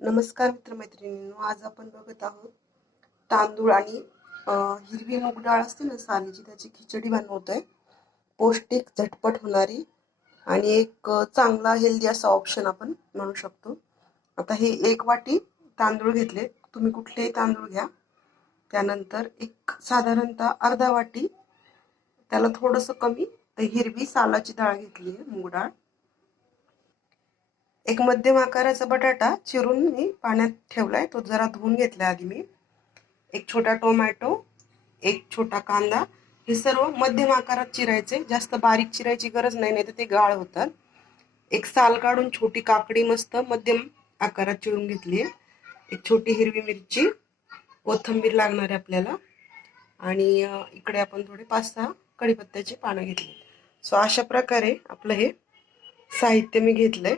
नमस्कार मित्रमैत्रिणींनो, आज आपण बघत आहोत तांदूळ आणि हिरवी मूग डाळ असते ना सालीची, त्याची खिचडी बनवतोय. पौष्टिक, झटपट होणारी आणि एक चांगला हेल्दी असा ऑप्शन आपण म्हणू शकतो. आता हे 1 वाटी तांदूळ घेतले, तुम्ही कुठलेही तांदूळ घ्या. त्यानंतर एक साधारणतः अर्धा वाटी, त्याला थोडंसं कमी, हिरवी सालाची डाळ घेतली आहे, मूग डाळ. एक मध्यम आकाराचा बटाटा चिरून मी पाण्यात ठेवलाय, तो जरा धुवून घेतलाय आधी मी. एक छोटा टोमॅटो, एक छोटा कांदा, हे सर्व मध्यम आकारात चिरायचे, जास्त बारीक चिरायची गरज नाही, नाही तर ते गाळ होतात. एक साल काढून छोटी काकडी मस्त मध्यम आकारात चिरून घेतली. एक छोटी हिरवी मिरची, कोथिंबीर लागणार आहे आपल्याला, आणि इकडे आपण थोडे 5-6 कढीपत्त्याची पानं घेतली. सो अशा प्रकारे आपलं हे साहित्य मी घेतलंय.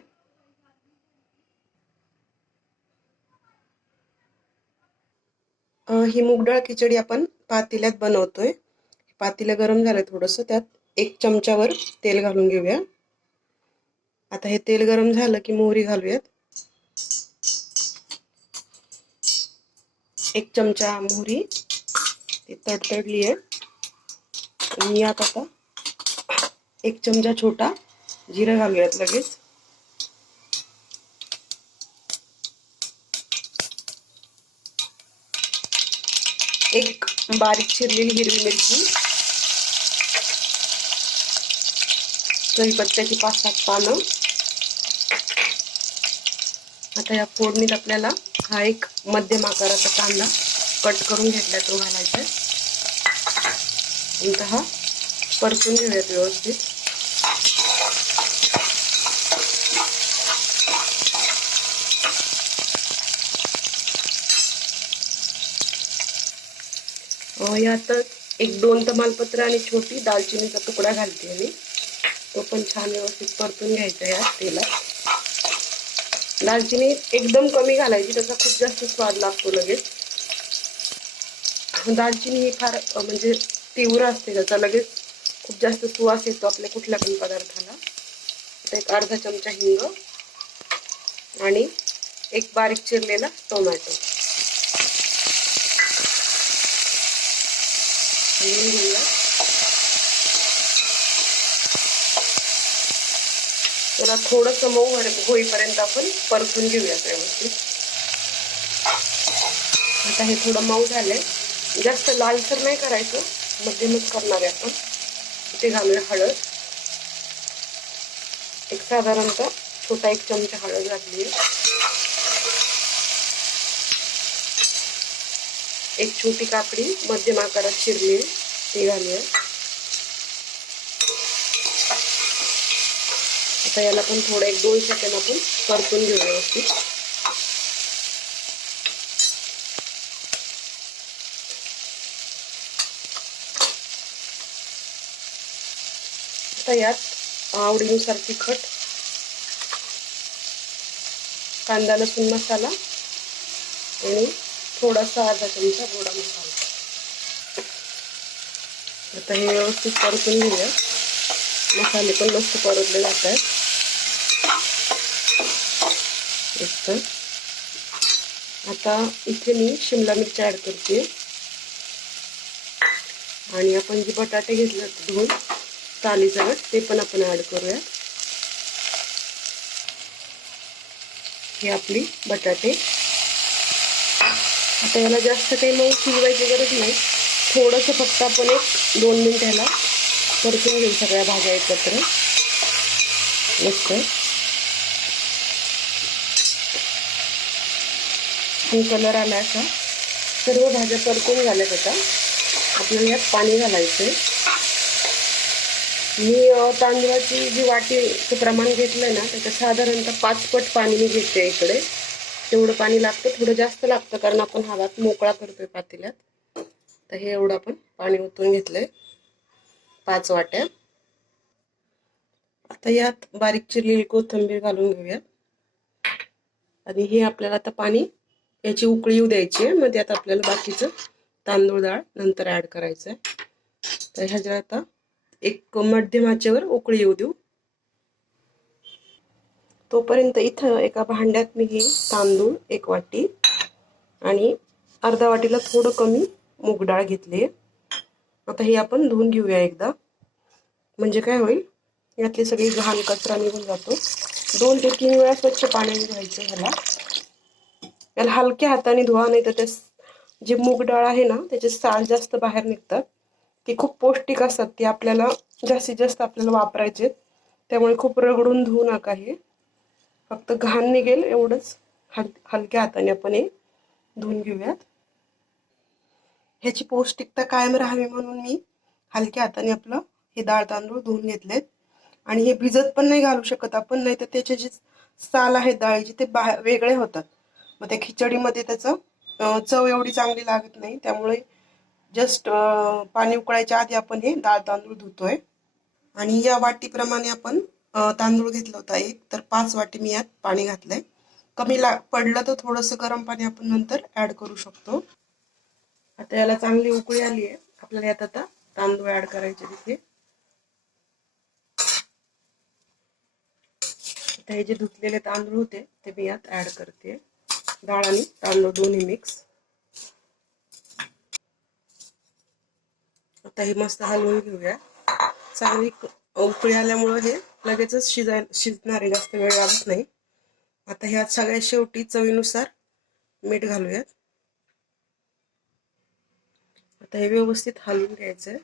ही मूग डाळ खिचडी आपण पातेल्यात बनवतोय. पातेलं गरम झालं थोडंसं, त्यात 1 चमचावर तेल घालून घेऊया. आता हे तेल गरम झालं की मोहरी घालूयात. 1 चमचा मोहरी ती तडतडली आहे. आणि यात आता 1 चमचा छोटा जिरं घालूयात लगेच. एक बारीक चिरलेली हिरवी मिरची, कढीपत्त्याची 5-7 पानं. आता या फोडणीत आपल्याला हा एक मध्यम आकाराचा कांदा कट करून घेतलाय, तो घालायचा. नंतर हा परतून घेऊयात व्यवस्थित. यात 1-2 तमालपत्र आणि छोटी दालचिनीचा तुकडा घालते मी. तो पण छान व्यवस्थित परतून घ्यायचा या तेलात. दालचिनी एकदम कमी घालायची, त्याचा खूप जास्त स्वाद लागतो लगेच. दालचिनी ही फार म्हणजे तीव्र असते, त्याचा लगेच खूप जास्त सुवास येतो आपल्या कुठल्या पण पदार्थाला. आता एक अर्धा चमचा हिंग आणि एक बारीक चिरलेला टोमॅटो घालून घेऊया. त्याला थोडंसं मऊ होईपर्यंत आपण परतून घेऊयात व्यवस्थित. आता हे थोडं मऊ झालंय, जास्त लालसर नाही करायचं, मध्यमच करणार आहे आपण. इथे घालूया हळद. एक साधारणतः छोटा 1 चमचा हळद घातली. एक छोटी काकडी मध्यम आकारात चिरली, ती घालूया. आता याला पण थोडं 1-2 सेकंद आपण परतून घेऊ व्यवस्थित. आता यात आवडीनुसार तिखट, कांदा लसूण मसाला आणि थोडासा अर्धा चमचा गोडा मसाला. आता हे व्यवस्थित परतून घेऊया. मसाले पण मस्त परतले जात आहेत. आता इथे मी शिमला मिरची ऍड करते, आणि आपण जे बटाटे घेतले धुवून सालीसकट, ते पण आपण ऍड करूया. हे आपली बटाटे. आता याला जास्त काही मऊ शिजवायची गरज नाही, थोडंसं फक्त आपण 1-2 मिनिट ह्याला परतून घेऊ सगळ्या भाज्या एकत्र. मस्त कलर आला असा. सर्व भाज्या परतून झाल्यात. आता आपल्याला यात पाणी घालायचंय. मी तांदूळाची जी वाटीचं प्रमाण घेतलंय ना, त्याचं साधारणतः 5 पट पाणी मी घेते इकडे. तेवढं पाणी लागतं, थोडं जास्त लागतं, कारण आपण हा भात मोकळा करतोय पातेल्यात. तर हे एवढं आपण पाणी ओतून घेतलंय, 5 वाट्या. आता यात बारीक चिरलेली कोथिंबीर घालून घेऊया. आणि हे आपल्याला आता पाणी याची उकळी येऊ द्यायची आहे. मग त्यात आपल्याला बाकीचं तांदूळ डाळ नंतर ऍड करायचं आहे. तर ह्याच्या आता एक मध्यम आचेवर उकळी येऊ देऊ. तोपर्यंत इथं एका भांड्यात मी हे तांदूळ 1 वाटी आणि अर्धा वाटीला थोडं कमी मूग डाळ घेतली. आता हे आपण धुवून घेऊया एकदा, म्हणजे काय होईल, यातली सगळी घाण कचरा निघून जातो. 2 ते 3 वेळा स्वच्छ पाण्याने धुवायचं ह्याला. याला हलक्या हाताने धुवा, नाही तर जी मूग डाळ आहे ना त्याचे साल जास्त बाहेर निघतात. ती खूप पौष्टिक असतात, ती आपल्याला जास्तीत जास्त आपल्याला वापरायचे, त्यामुळे खूप रगडून धुवू नका. हे फक्त घाण निघेल एवढंच हलक्या हाताने आपण हे धुवून घेऊयात. ह्याची पौष्टिकता कायम राहावी म्हणून मी हलक्या हाताने आपलं हे डाळ तांदूळ धुवून घेतलेत. आणि हे भिजत पण नाही घालू शकत आपण, नाही तर त्याचे जे साल आहेत डाळीचे ते वेगळे होतात. मग त्या खिचडीमध्ये त्याचं चव एवढी चांगली लागत नाही. त्यामुळे जस्ट पाणी उकळायच्या आधी आपण हे डाळ तांदूळ धुतोय. आणि या वाटीप्रमाणे आपण तांदूळ घेतला होता एक, तर 5 वाटी मी यात पाणी घातलंय. कमी पडलं तर थोडंसं गरम पाणी आपण नंतर ऍड करू शकतो. आता याला चांगली उकळी आली आहे. आपल्याला यात आता तांदूळ ऍड करायचे तिथे. आता हे जे धुतलेले तांदूळ होते ते मी यात ऍड करते. डाळ आणि तांदूळ दोन्ही मिक्स. आता हे मस्त हलवून घेऊया. चांगली उकळी आल्यामुळे हे लगेचच शिजणार आहे, जास्त वेळ लागत नाही. आता ह्यात सगळ्यात शेवटी चवीनुसार मीठ घालूयात. आता हे व्यवस्थित हलवून घ्यायचंय.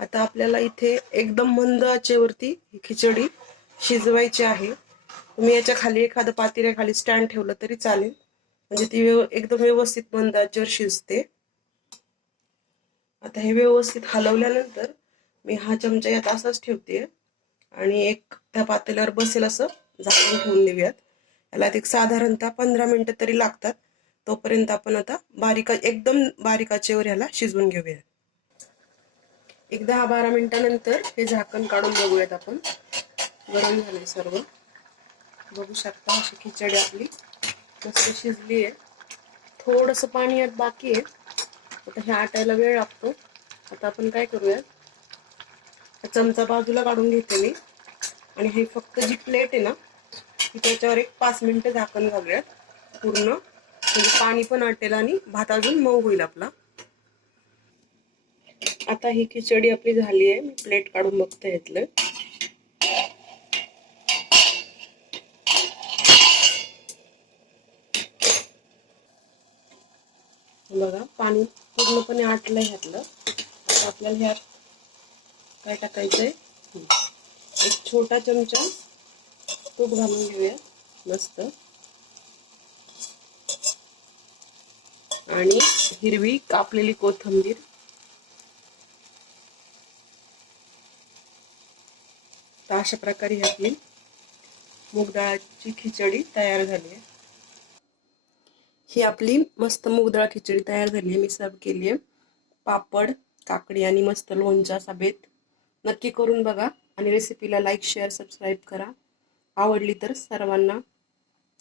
आता आपल्याला इथे एकदम मंद आचेवरती ही खिचडी शिजवायची आहे. तुम्ही याच्या खाली एखादं पातेल्याखाली स्टँड ठेवलं तरी चालेल, म्हणजे ती एकदम व्यवस्थित मंद आचेवर शिजते. आता हे व्यवस्थित हलवल्यानंतर मी हा चमचा यात असाच ठेवते आणि एक त्या पातेल्यावर बसेल असं झाकून ठेवून देऊयात. याला एक साधारणतः 15 मिनिटं तरी लागतात. तोपर्यंत आपण आता एकदम बारीक आचेवर ह्याला शिजवून घेऊया. एक 10-12 मिनिटानंतर हे झाकण काढून बघूयात आपण. गरम झाले सर्व, बघू शकता. अशी खिचडी आपली मस्त शिजली आहे. थोडंसं पाणी यात बाकी आहे. आता हे आटायला वेळ लागतो. आता आपण काय करूया, चमचा बाजूला काढून घेते मी आणि हे फक्त जी प्लेट आहे ना त्याच्यावर एक 5 मिनिटं झाकण घालूयात पूर्ण, म्हणजे पाणी पण आटेल आणि भात अजून मऊ होईल आपला. आता ही खिचडी आपली झाली आहे. मी प्लेट काढून बघते यातलं. बघा पाणी पूर्णपणे आटलंय ह्यातलं. आता आपल्याला ह्यात काय टाकायचंय, एक छोटा चमचा तूप घालून घेऊया मस्त. आणि हिरवी कापलेली कोथिंबीर. तर अशा प्रकारे ही आपली मूग डाळाची खिचडी तयार झाली आहे. ही आपली मस्त मूग डाळ खिचडी तयार झाली आहे. मी सर्व केली आहे. पापड, काकडी आणि मस्त लोणचा असा बेत. नक्की करून बघा आणि रेसिपीला लाईक, शेअर, सबस्क्राईब करा. आवडली तर सर्वांना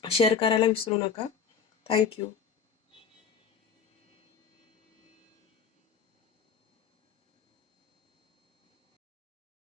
शेअर करायला विसरू नका. थँक्यू.